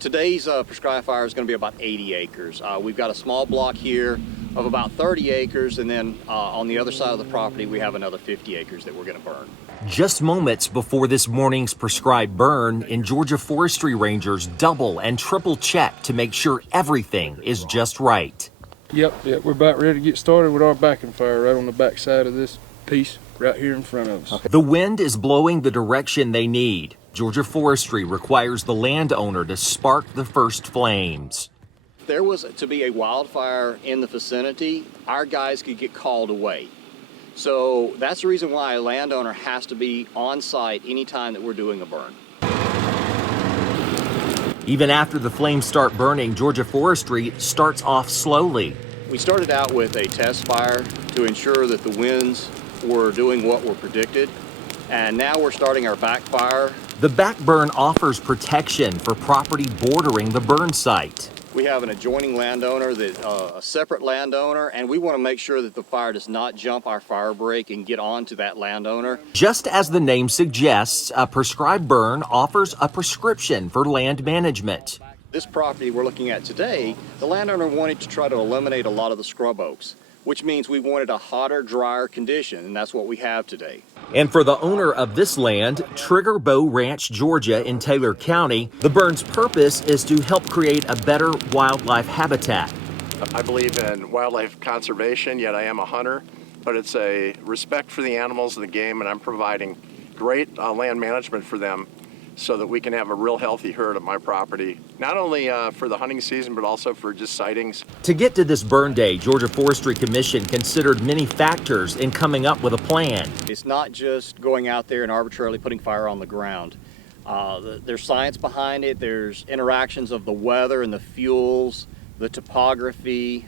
Today's prescribed fire is going to be about 80 acres. We've got a small block here of about 30 acres, and then on the other side of the property we have another 50 acres that we're going to burn. Just moments before this morning's prescribed burn, and Georgia Forestry Rangers double and triple check to make sure everything is just right. Yep, we're about ready to get started with our backing fire right on the back side of this piece right here in front of us. The wind is blowing the direction they need. Georgia Forestry requires the landowner to spark the first flames. If there was to be a wildfire in the vicinity, our guys could get called away. So that's the reason why a landowner has to be on site anytime that we're doing a burn. Even after the flames start burning, Georgia Forestry starts off slowly. We started out with a test fire to ensure that the winds were doing what were predicted, and now we're starting our backfire. The back burn offers protection for property bordering the burn site. We have an adjoining landowner, a separate landowner, and we want to make sure that the fire does not jump our fire break and get onto that landowner. Just as the name suggests, a prescribed burn offers a prescription for land management. This property we're looking at today, the landowner wanted to try to eliminate a lot of the scrub oaks, which means we wanted a hotter, drier condition, and that's what we have today. And for the owner of this land, Trigger Bow Ranch, Georgia in Taylor County, the burn's purpose is to help create a better wildlife habitat. I believe in wildlife conservation, yet I am a hunter, but it's a respect for the animals and the game, and I'm providing great land management for them so that we can have a real healthy herd at my property, not only for the hunting season, but also for just sightings. To get to this burn day, Georgia Forestry Commission considered many factors in coming up with a plan. It's not just going out there and arbitrarily putting fire on the ground. There's science behind it. There's interactions of the weather and the fuels, the topography,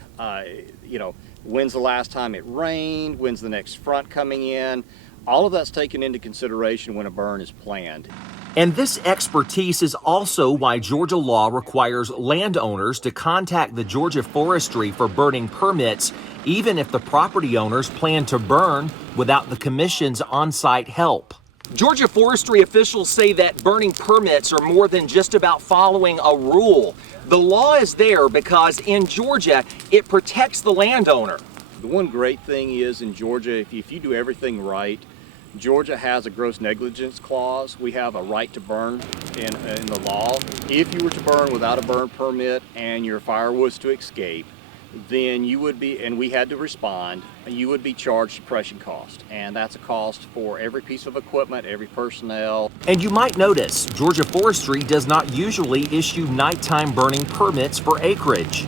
when's the last time it rained, when's the next front coming in. All of that's taken into consideration when a burn is planned. And this expertise is also why Georgia law requires landowners to contact the Georgia Forestry for burning permits, even if the property owners plan to burn without the Commission's on-site help. Georgia Forestry officials say that burning permits are more than just about following a rule. The law is there because in Georgia, it protects the landowner. The one great thing is in Georgia, if you do everything right, Georgia has a gross negligence clause. We have a right to burn in the law. If you were to burn without a burn permit and your fire was to escape, then you would be, and we had to respond, you would be charged suppression cost. And that's a cost for every piece of equipment, every personnel. And you might notice, Georgia Forestry does not usually issue nighttime burning permits for acreage.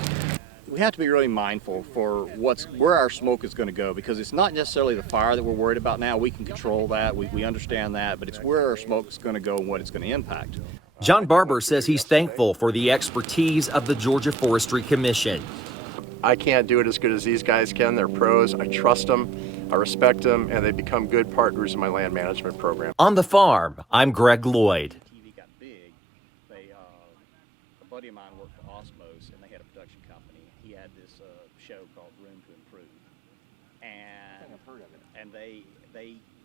We have to be really mindful for where our smoke is going to go, because it's not necessarily the fire that we're worried about now. We can control that, we understand that, but it's where our smoke is going to go and what it's going to impact. John Barber says he's thankful for the expertise of the Georgia Forestry Commission. I can't do it as good as these guys can. They're pros. I trust them, I respect them, and they become good partners in my land management program. On the farm, I'm Greg Loyd. TV got big. A buddy of mine worked for Osmos, and they had a production company. He had this show called Room to Improve, and I've heard of it. And they